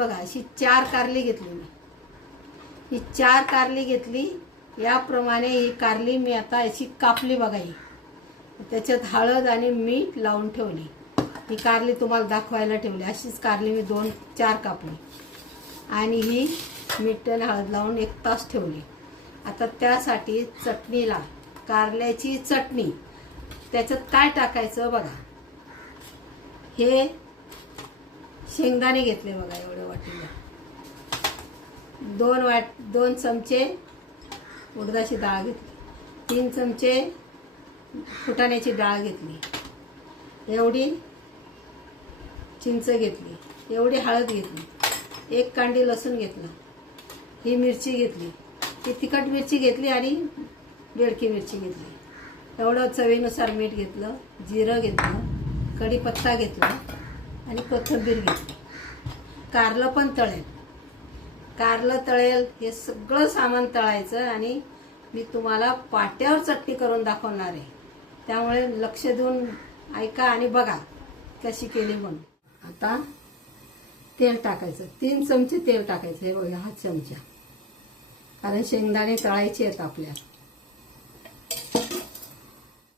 बघा अशी चार कारली घेतली मी. ही चार कारली घेतली याप्रमाणे ही कारली मी आता अशी कापली बघा ही. त्याच्यात हळद आणि मीठ लावून ठेवली. ही कारली तुम्हाला दाखवायला ठेवली. अशीच कारली मी दोन चार कापली. आणि ही मीठ आणि हळद लावून एक तास ठेवली. आता त्यासाठी चटणीला कारल्याची चटणी. त्याच्यात काय टाकायचं बघा. हे शेंगदाणे घेतले बघा एवढे. वाटीला दोन वाट दोन चमचे उडदाची डाळ घेतली. तीन चमचे फुटाण्याची डाळ घेतली. एवढी चिंच घेतली. एवढी हळद घेतली. एक कांडी लसूण घेतला. ही मिरची घेतली. ही तिखट मिरची घेतली आणि बेडकी मिरची घेतली. एवढं चवीनुसार मीठ घेतलं जिरं घेतलं कढीपत्ता घेतला आणि कोथिंबीर घेतली. कारलं पण तळेल. कारलं तळेल हे सगळं सामान तळायचं आणि मी तुम्हाला पाट्यावर चटणी करून दाखवणार आहे. त्यामुळे लक्ष देऊन ऐका आणि बघा कशी केली म्हणून. आता तेल टाकायचं. तीन चमचे तेल टाकायचं. हे बघा हा चमचा. कारण शेंगदाणे तळायचे आहेत आपल्या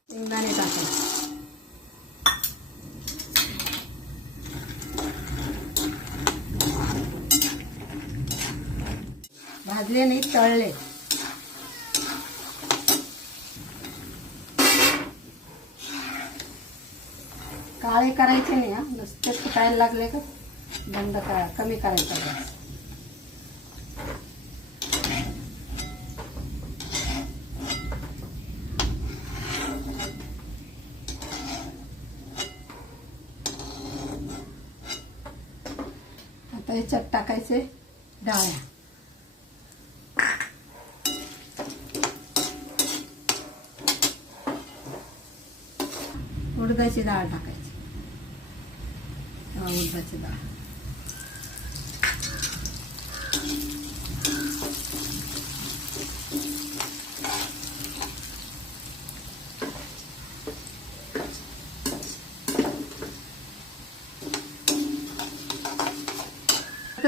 शेंगदाणे टाकायचे. भाजले नाही तळले. काळे करायचे नाही हा. नुसते फुटायला लागले का? बंद करा कमी करायचं गॅस आता ह्याच्यात टाकायचे डाळ्या. उडदाची डाळ टाकायची. उडदाची डाळ.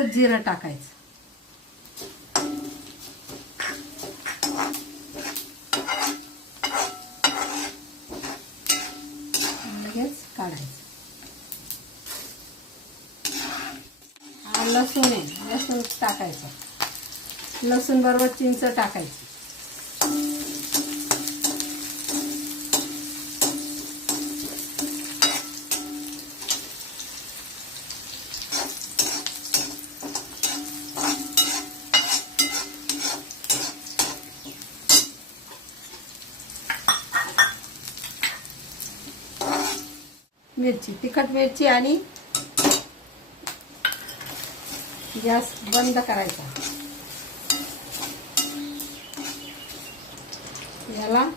जिरं टाकायचं लगेच काढायचं हा लसूण आहे लसूण टाकायचं. लसूण बरोबर चिंच टाकायची. मिरची तिखट मिरची आणि गॅस बंद करायचा. याला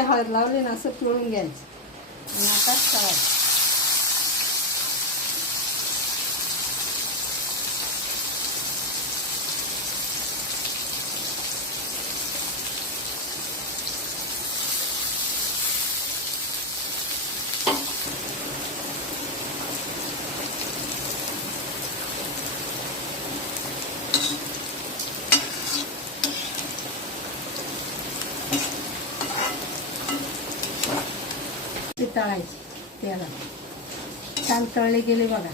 हळद लावली ना असं पिळून घ्यायचं. आणि आता तळायचं. तळायची त्याला छान तळले गेले बघा.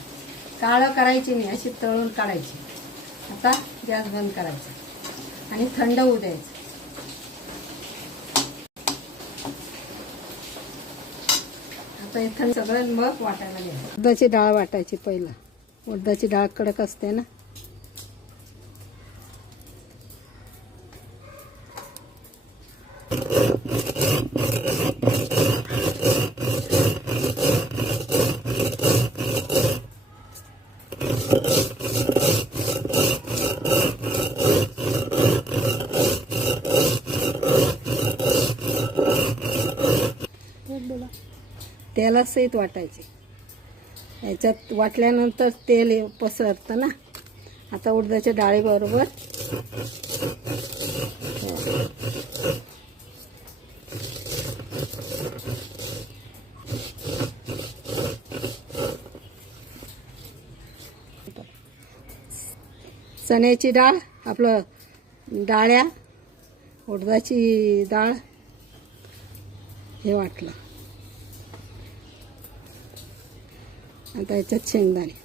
काळं करायची नाही अशी तळून काढायची. आता गॅस बंद करायचा. आणि थंड होऊ द्यायचं. आता इथं सगळं मग वाटायला घ्यायचं उडदाची डाळ वाटायची पहिला. उडदाची डाळ कडक असते ना? आपल्याला. त्याला सहित वाटायचे. याच्यात वाटल्यानंतर तेल पसरतं ना. आता उडदाच्या डाळीबरोबर. चण्याची डाळ आपलं डाळ्या उडदाची डाळ हे वाटलं. आता याच्यात शेंगदाणे.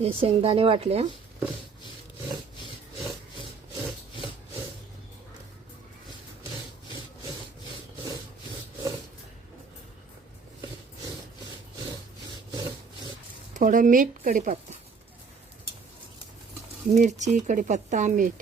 हे शेंगदाणे वाटले थोडं मीठ कढीपत्ता. मिरची कढीपत्ता मीठ.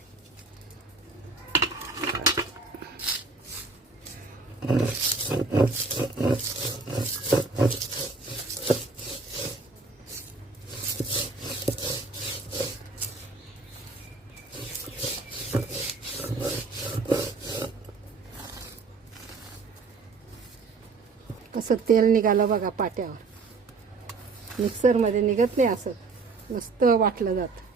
कसं तेल निघालं बघा पाट्यावर. मिक्सरमध्ये निघत नाही असं. मस्त वाटलं जातं.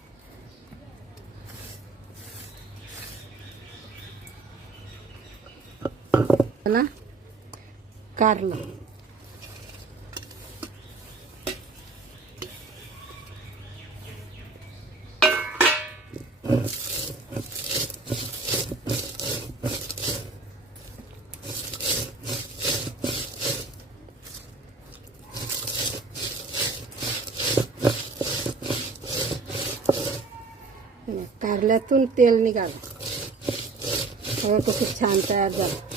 त्याला कारलं. कारल्यातून तेल निघालं. सगळं कसं छान तयार झालं.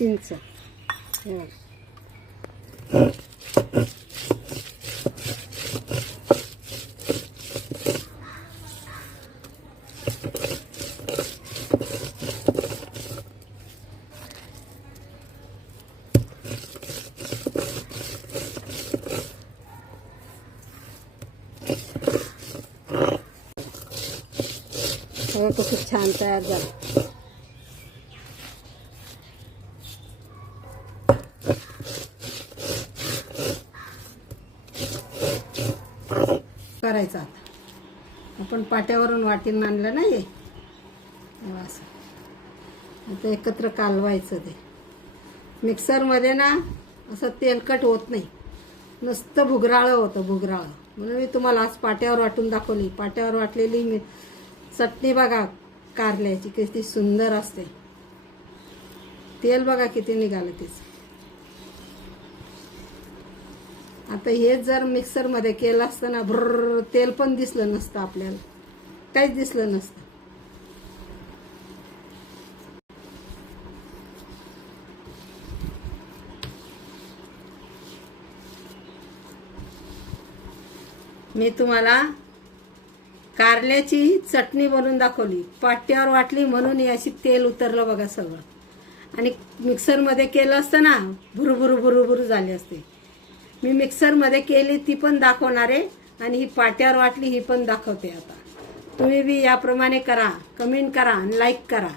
आणि चिंच हे बघा. सगळं कसं छान तयार झालं करायचं आता. आपण पाट्यावरून वाटीन आणलं नाही असं आता एकत्र कालवायचं ते. मिक्सरमध्ये ना असं तेलकट होत नाही. नुसतं भुगराळं होतं भुगराळं. म्हणून मी तुम्हाला आज पाट्यावर वाटून दाखवली. पाट्यावर वाटलेली मी चटणी बघा कारल्याची किती सुंदर असते. तेल बघा किती निघालं तिचं आता हे जर मिक्सरमध्ये केलं असतं ना भर तेल पण दिसलं नसतं आपल्याला. काहीच दिसलं नसतं. मी तुम्हाला कारल्याची चटणी बनवून दाखवली. पाट्यावर वाटली म्हणून अशी तेल उतरलं बघा सगळं. आणि मिक्सरमध्ये केलं असतं ना भुरू भुरू झाले झाली असते. मी मिक्सरमध्ये केली ती पण दाखवणार आहे. आणि ही पाट्यावर वाटली ही पण दाखवते आता. तुम्ही बी याप्रमाणे करा कमेंट करा आणि लाईक करा.